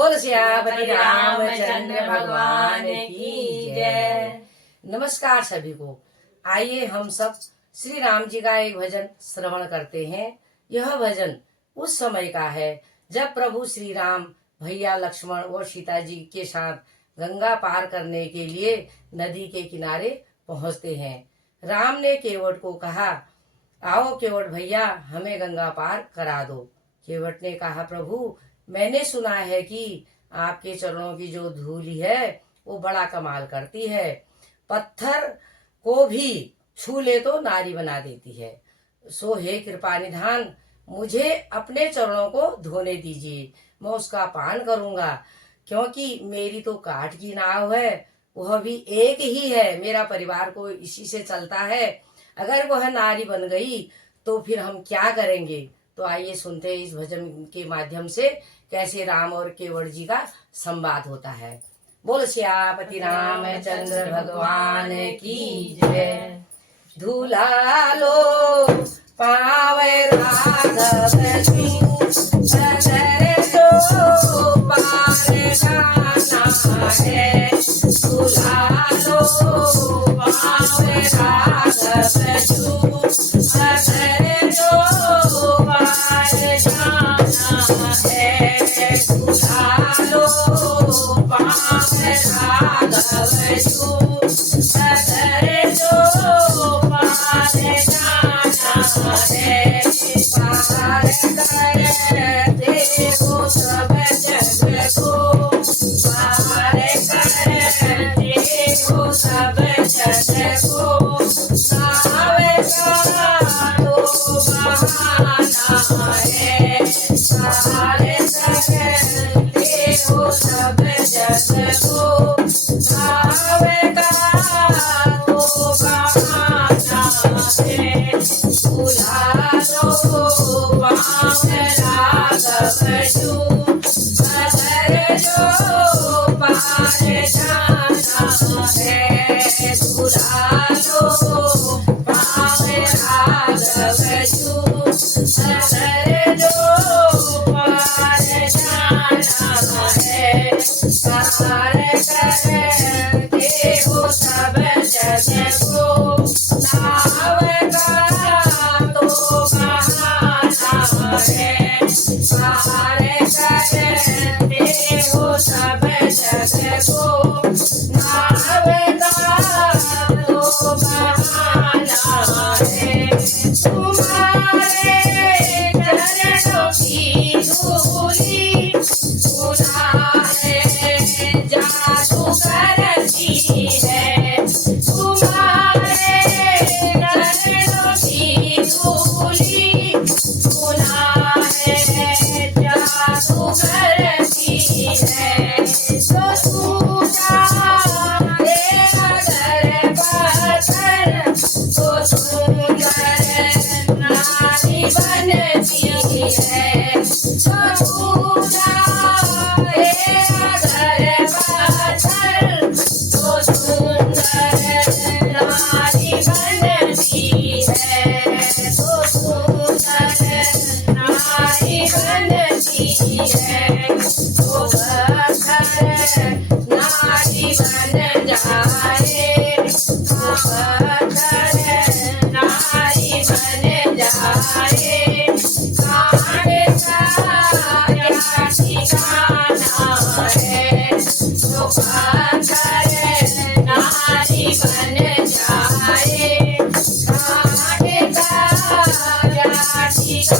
बोल सियापति रामचंद्र भगवान की जय। नमस्कार सभी को। आइए हम सब श्री राम जी का एक भजन श्रवण करते हैं। यह भजन उस समय का है जब प्रभु श्री राम भैया लक्ष्मण और सीता जी के साथ गंगा पार करने के लिए नदी के किनारे पहुंचते हैं। राम ने केवट को कहा, आओ केवट भैया, हमें गंगा पार करा दो। केवट ने कहा, प्रभु मैंने सुना है कि आपके चरणों की जो धूली है वो बड़ा कमाल करती है, पत्थर को भी छू ले तो नारी बना देती है। सो हे कृपा निधान, मुझे अपने चरणों को धोने दीजिए, मैं उसका पान करूंगा, क्योंकि मेरी तो काठ की नाव है, वह भी एक ही है, मेरा परिवार को इसी से चलता है। अगर वह नारी बन गई तो फिर हम क्या करेंगे। तो आइए सुनते हैं इस भजन के माध्यम से कैसे राम और केवट जी का संवाद होता है। बोल सियापति रामचंद्र भगवान की जय। धूला लो पावे राघव जी, सदर जो पार जाना है। धूला लो पावे राघव जी, सदर जो पार जाना है। धूला लो पावे राघव जी, सदर जो पार जाना है। पार करते हो सब जग को, पार करते हो सब जग को, नावे का तो बहाना है। पार करते हो सब जग को, नावे का तो बहाना है। भुला दो पावे राघव जी, सदर जो पार जाना है। भुला दो पावे राघव जी, सदर जो पार जाना है। पार करते हो सब जग को, नावे का तो बहाना है। पार करते हो सब जग को, नावे का तो बहाना है। तुम्हारे चरणों की धूली तुम्हारे जादू करती है। तुम्हारे चरणों की धूली तुम्हारे जादू करती है। तो तू जाने अगर पत्थर तो सुंदर नारी बनती है। तो तू जाने अगर पत्थर तो सुंदर नारी बनती है। तो सुंदर नारी बनती है। तो पत्थर नारी बन जाए, पत्थर नारी बन जाए। कांटे का क्या ठिकाना है। तो पत्थर नारी बन जाए, कांटे का क्या ठिकाना है।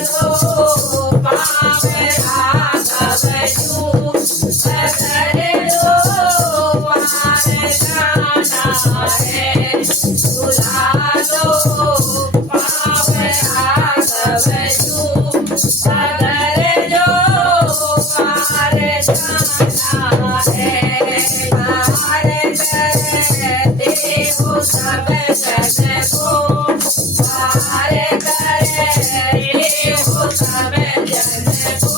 लो पावे राघव जी, सदर जो पार जाना है। भुला लो पावे राघव जी, सदर जो पार जाना है। पार करते हो सब जग को, पार करते हो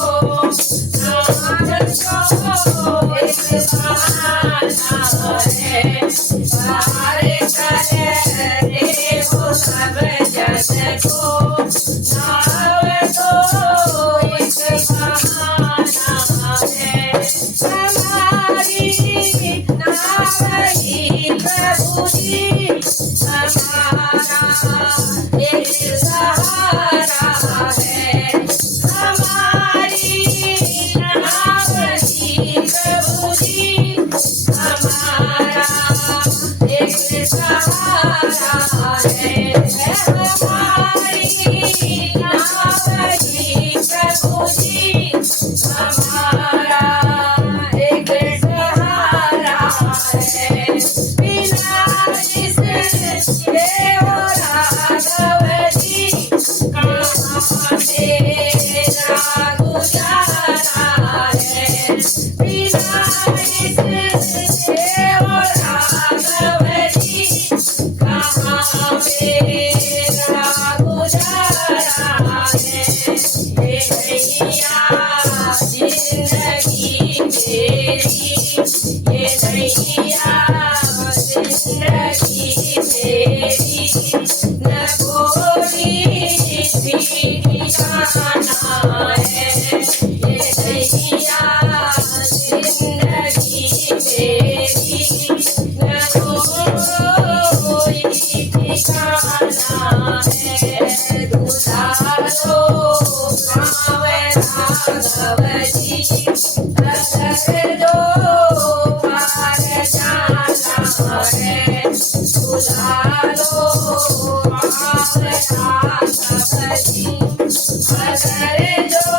सब जग को, नाथ को एक बहाना है। पार करते हो सब जग को, नाव तो एक सहारा है हमारी नाव जी प्रभु जी, हमारा एक सहारा है हमारी नाव जी प्रभु जी, हमारा एक सहारा है बिना जिसके हो राघव जी, कहाँ मेरा गुजारा है बिना जिसके हो राघव जी, कहाँ मेरा गुजारा है। ये नैया जिंदगी मेरी, ये नैया जिंदगी मेरी, न कोई ठिकाना है। ये नैया जिंदगी मेरी, न कोई ठिकाना है। दूल्हा लो गाँव राघव जी, अगर जो पार जाना है। दूल्हा लो गाँव राघव जी, अगर जो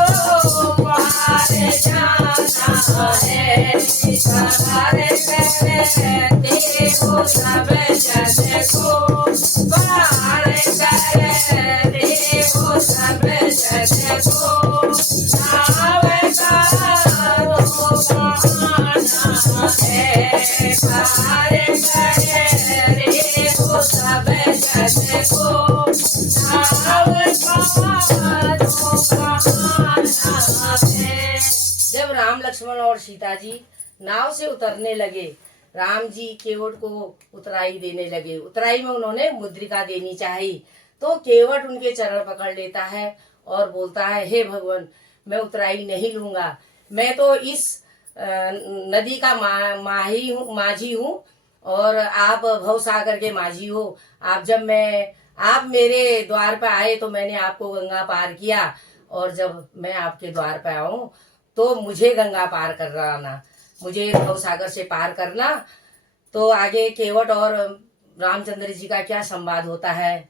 पार जाना है। सवार करते हो सब जग को, पार करते हो सब जग को, नाव का वो बहाना है। पार करते हो सब जग को, नाव का वो बहाना है। जब राम लक्ष्मण और सीता जी नाव से उतरने लगे, राम जी केवट को उतराई देने लगे। उतराई में उन्होंने मुद्रिका देनी चाहिए, तो केवट उनके चरण पकड़ लेता है और बोलता है, हे भगवान, मैं उतराई नहीं लूंगा। मैं तो इस नदी का माझी हूँ और आप भवसागर के माझी हो। आप मेरे द्वार पर आए तो मैंने आपको गंगा पार किया, और जब मैं आपके द्वार पर आऊं तो मुझे गंगा पार करना, मुझे भवसागर से पार करना। तो आगे केवट और रामचंद्र जी का क्या संवाद होता है,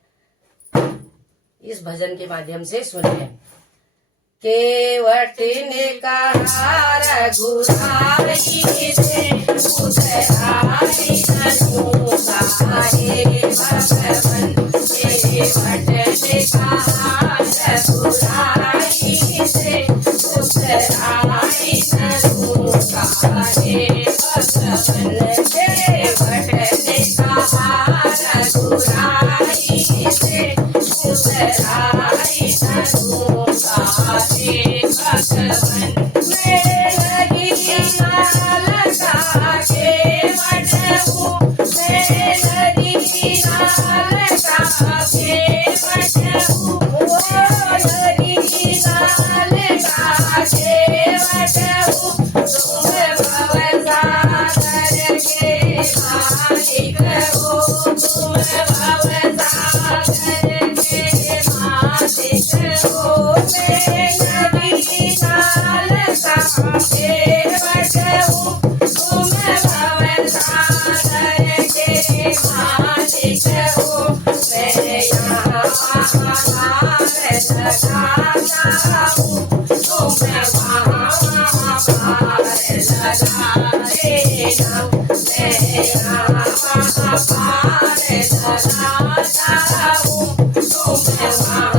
इस भजन के माध्यम से सुनिए। केवट ने कहा रघुराई से, उतराई नूंगा हे भगवन। केवट ने कहा रघुराई से, उतराई नूंगा हे भगवन। केवट ने कहा रघुराई से, उतराई नूंगा हे भगवन। मैं लगी नाल का केवट हूँ, मैं लगी नाल का केवट हूँ, लगी नाल का केवट हूँ। तुम भवसागर के मालिक हो, तुम भवसागर के मालिक हो। मैं लगी नाल का केवट हूँ, तुम भवसागर के मालिक हो। मैं यहाँ पार लगाता हूँ, तुम वहाँ पार लगा देना। मैं यहाँ पार लगाता हूँ, तुम वहाँ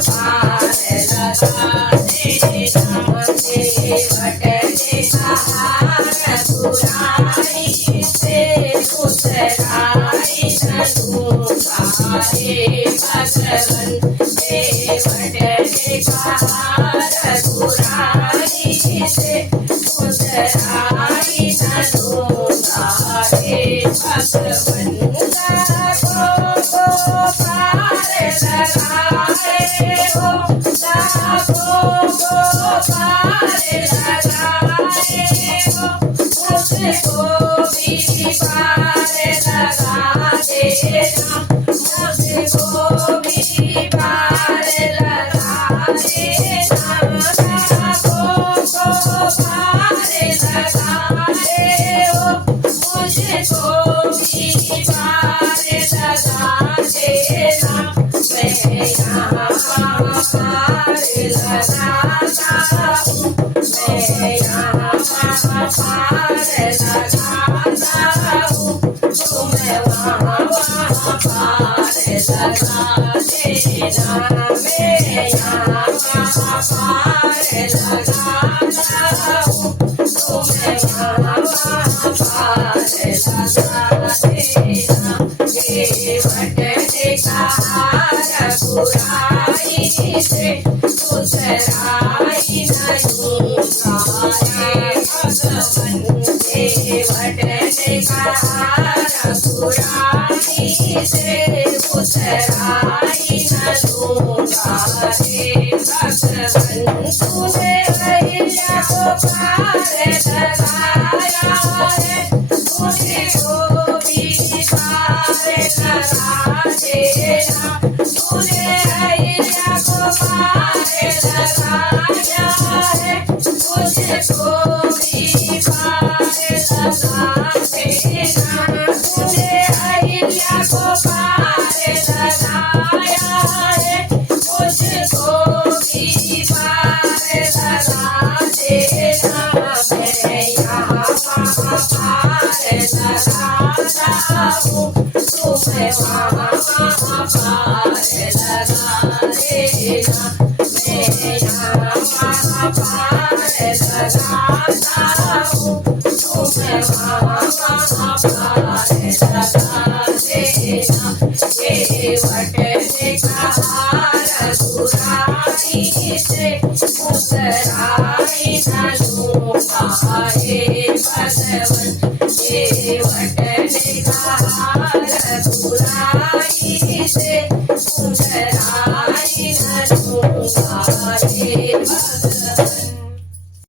पार लगा देना। केवट ने कहा रघुराई से, उतराई नूंगा हे भगवन। केवट ने कहा रघुराई से, उतराई नूंगा हे भगवन। को पार लगाए हो, लाखों को पार लगाए हो, मुझको भी पार लगा देना। मुझको देना मैं यहाँ पार लगाता हूँ तुम्हें वहाँ पार लगा देना ये बटने का हार बुराई से उतराई नहीं सारे भगवन ये बटने का हार बुराई से उतराई न दूंगा रे भगवन तूने अहिल्या को पार लगाया है मुझे वो भी पार लगा देना तूने अहिल्या को पार लगाया है मुझको भी पार लगा देना तूने अहिल्या को पार लगाया है मुझको भी पार लगा देना मैं यहाँ पार लगाता हूँ तुम्हें वहाँ पार लगा देना मैं यहाँ पार लगाता हूँ तुम्हें वहाँ पार लगा देना ये बटने का हार बुराई से उतराई न दूंगा हे भगवन ये बटने